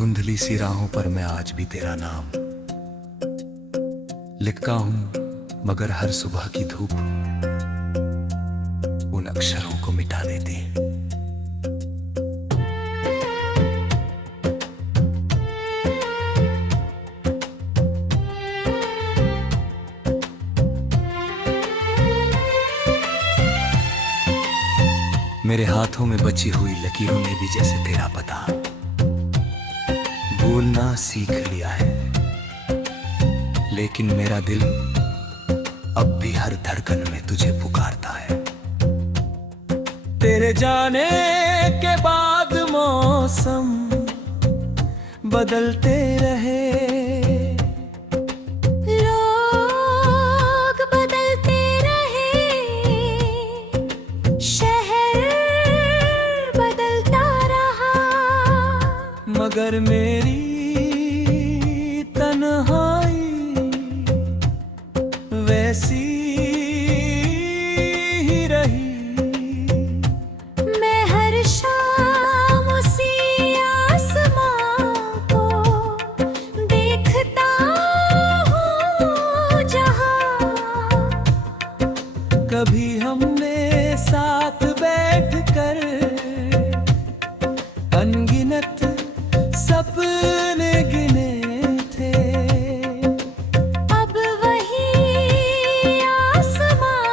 धुंधली सी राहों पर मैं आज भी तेरा नाम लिखता हूं, मगर हर सुबह की धूप उन अक्षरों को मिटा देती है। मेरे हाथों में बची हुई लकीरों ने भी जैसे तेरा पता भूलना सीख लिया है, लेकिन मेरा दिल अब भी हर धड़कन में तुझे पुकारता है। तेरे जाने के बाद मौसम बदलते रहे, मगर मेरी तन्हाई वैसी ही रही। मैं हर शाम उसी आसमां को देखता हूँ जहाँ कभी हमने साथ बैठकर अनगिनत सपने गिने थे। अब वही आसमां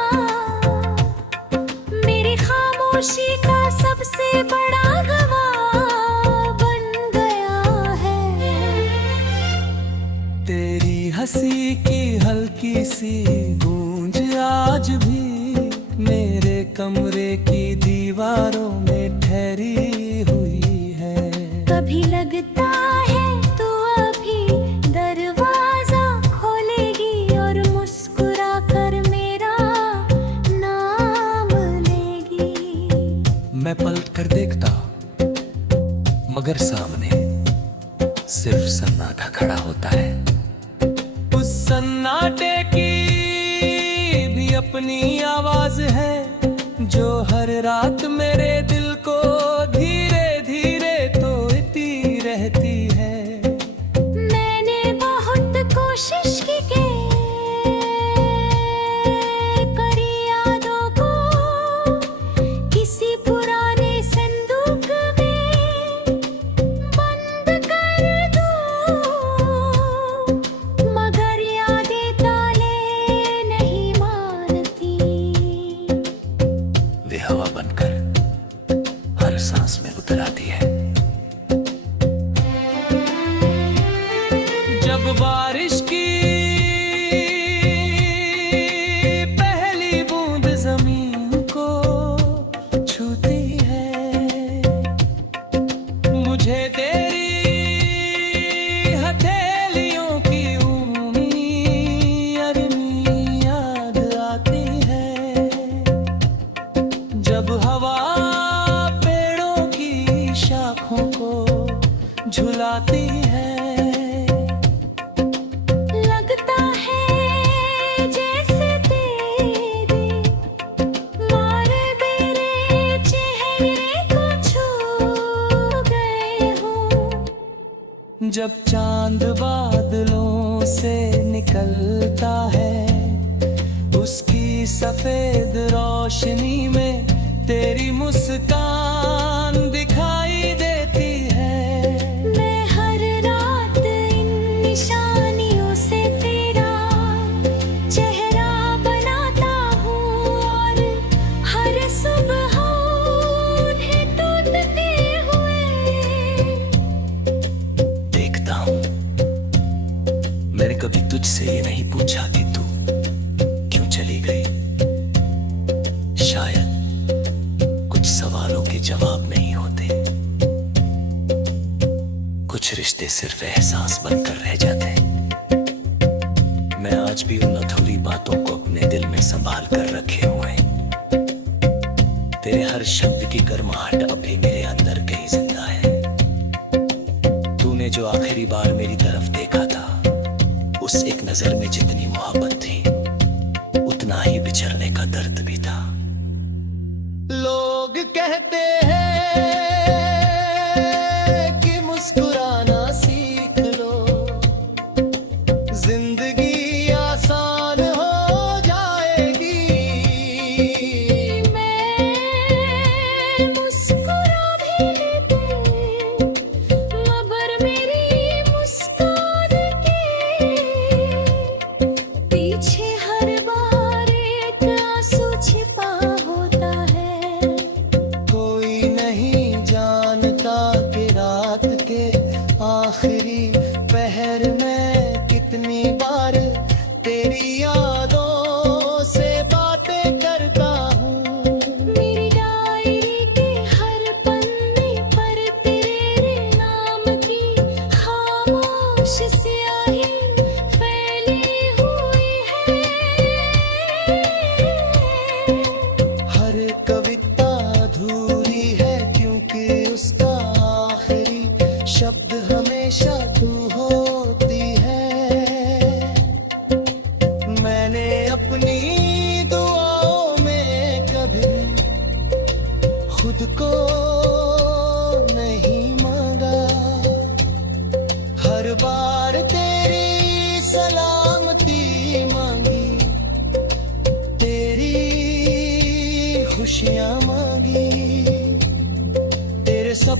मेरी खामोशी का सबसे बड़ा गवाह बन गया है। तेरी हंसी की हल्की सी गूंज आज भी मेरे कमरे की दीवारों में ठहरी हुई है। कभी लगता है तू अभी दरवाजा खोलेगी और मुस्कुरा कर मेरा नाम लेगी। मैं पलट कर देखता मगर सामने सिर्फ सन्नाटा खड़ा होता है। उस सन्नाटे की भी अपनी आवाज है जो हर रात मेरे दिल को धीरे धीरे तोड़ती रहती है। मैंने बहुत कोशिश की कि करी यादों को किसी पुराने संदूक में बंद कर दूं, मगर यादें ताले नहीं मानती। वे हवा बनकर हर सांस में उतर आती है। जब बारिश की पहली बूंद जमीन को छूती है, मुझे तेरी हथेलियों की ऊनी अरमी याद आती है। जब हवा पेड़ों की शाखों को झुलाती है, लगता है जैसे तेरे मारे मेरे चेहरे को छू गए हो। जब चांद बादलों से निकलता है, उसकी सफेद रोशनी में तेरी मुस्कान दिखाई देती है। मैं हर रात इन निशानियों से तेरा चेहरा बनाता हूँ और हर सुबह उन्हें टूटते हुए देखता हूँ। मैंने कभी तुझसे ये नहीं पूछा कि तू क्यों चली गई। शायद कुछ सवालों के जवाब नहीं होते, कुछ रिश्ते सिर्फ एहसास बनकर रह जाते। मैं आज भी उन अधूरी बातों को अपने दिल में संभाल कर रखे हुए। तेरे हर शब्द की गर्माहट अभी मेरे अंदर कहीं जिंदा है। तूने जो आखिरी बार मेरी तरफ देखा था, उस एक नजर में जितनी मोहब्बत थी, उतना ही बिछड़ने का दर्द भी था। लोग कहते हैं कि मुस्कुराना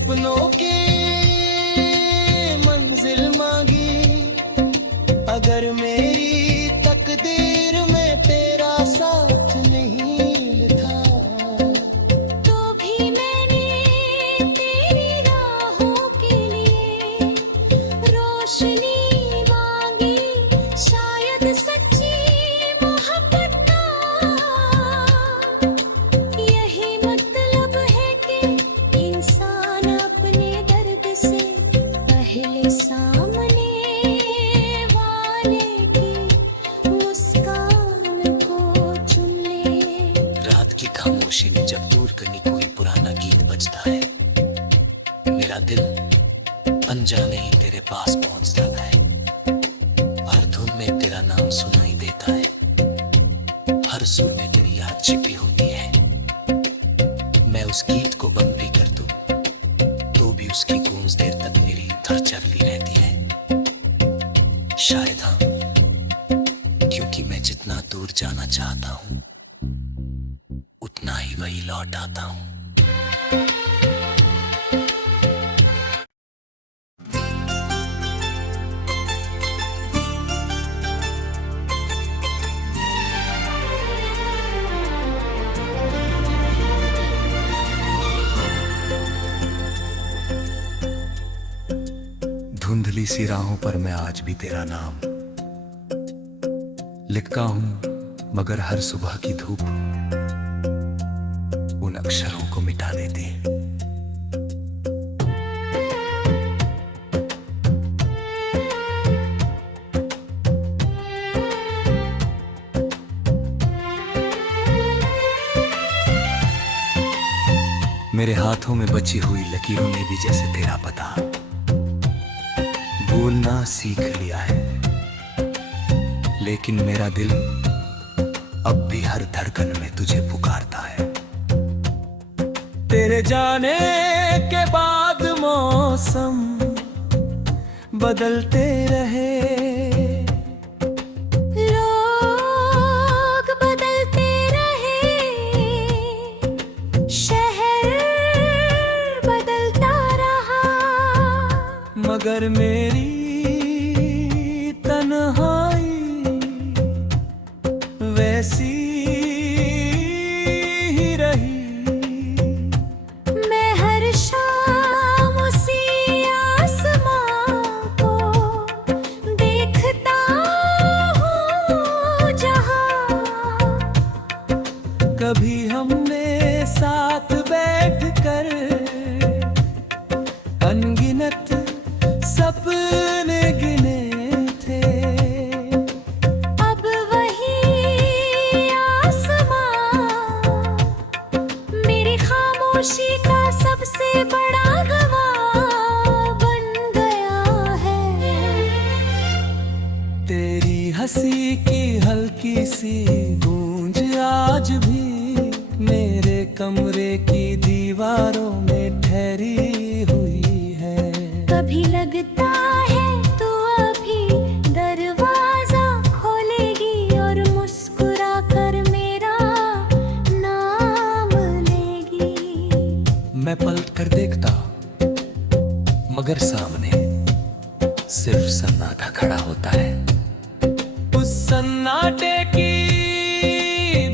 सपनों की मंजिल मांगी, अगर मेरी तकदीर में तेरा साथ नहीं था, तो भी मैंने तेरी राहों के लिए रोशनी मांगी, शायद सच्ची मोहब्बत का यही मतलब है कि इंसान अपने दर्द से पहले सामने वाले की मुस्कान को चुन ले। रात की खामोशी में जब दूर कहीं कोई पुराना गीत बजता है, मेरा दिल अनजाने ही तेरे पास पहुंच जाता है। हर धुन में तेरा नाम सुनाई देता है, हर सुर में तेरी याद छिपी होती है। मैं उस गीत को बंद भी कर दूं तो भी उसकी गूंज देर तक मेरी धड़ चलती रहती है। शायद हाँ, क्योंकि मैं जितना दूर जाना चाहता हूँ उतना ही वही लौट आता हूँ। धुंधली सी राहों पर मैं आज भी तेरा नाम लिखता हूं, मगर हर सुबह की धूप उन अक्षरों को मिटा देती है। मेरे हाथों में बची हुई लकीरों ने भी जैसे तेरा पता भूलना सीख लिया है, लेकिन मेरा दिल अब भी हर धड़कन में तुझे पुकारता है। तेरे जाने के बाद मौसम बदलते रहे, लोग बदलते रहे, शहर बदलता रहा, मगर मेरी तन्हाई वैसी ही रही। मैं हर शाम उसी आसमां को देखता हूँ जहाँ कभी हमने साथ बैठकर अनगिनत सपने गिने थे। अब वही आसमां मेरी खामोशी का सबसे बड़ा गवाह बन गया है। तेरी हंसी की हल्की सी गूंज आज भी मेरे कमरे की दीवारों में ठहरी हुई है। कभी लगता है तो अभी दरवाजा खोलेगी और मुस्कुरा कर मेरा नाम लेगी। मैं पलट कर देखता मगर सामने सिर्फ सन्नाटा खड़ा होता है। उस सन्नाटे की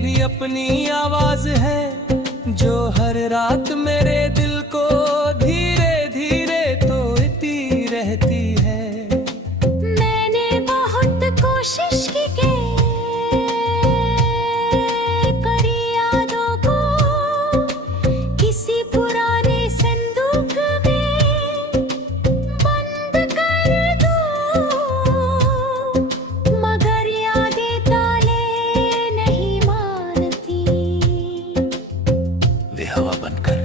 भी अपनी आवाज है जो हर रात मेरे दिल को धीरे धीरे तोड़ती रहती है। मैंने बहुत कोशिश की कि करी यादों को किसी पुराने संदूक में बंद कर दूं, मगर यादें ताले नहीं मानती। वे हवा बनकर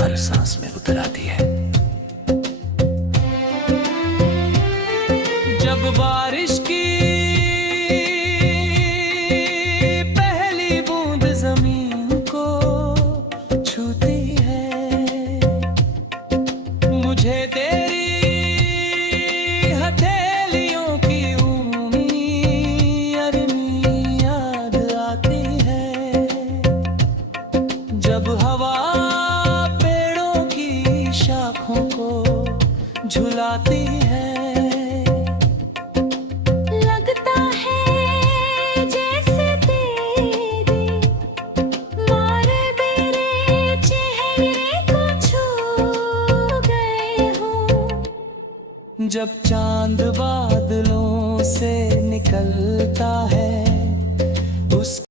हर सांस में उतर आती है। जब बारिश की पहली बूंद जमीन को छूती है, मुझे तेरी हथेलियों की ऊनी अरमी याद आती है। जब हवा पेड़ों की को झुलाती है। लगता है जैसे तेरे मारे मेरे चेहरे को छू गए हो। जब चांद बादलों से निकलता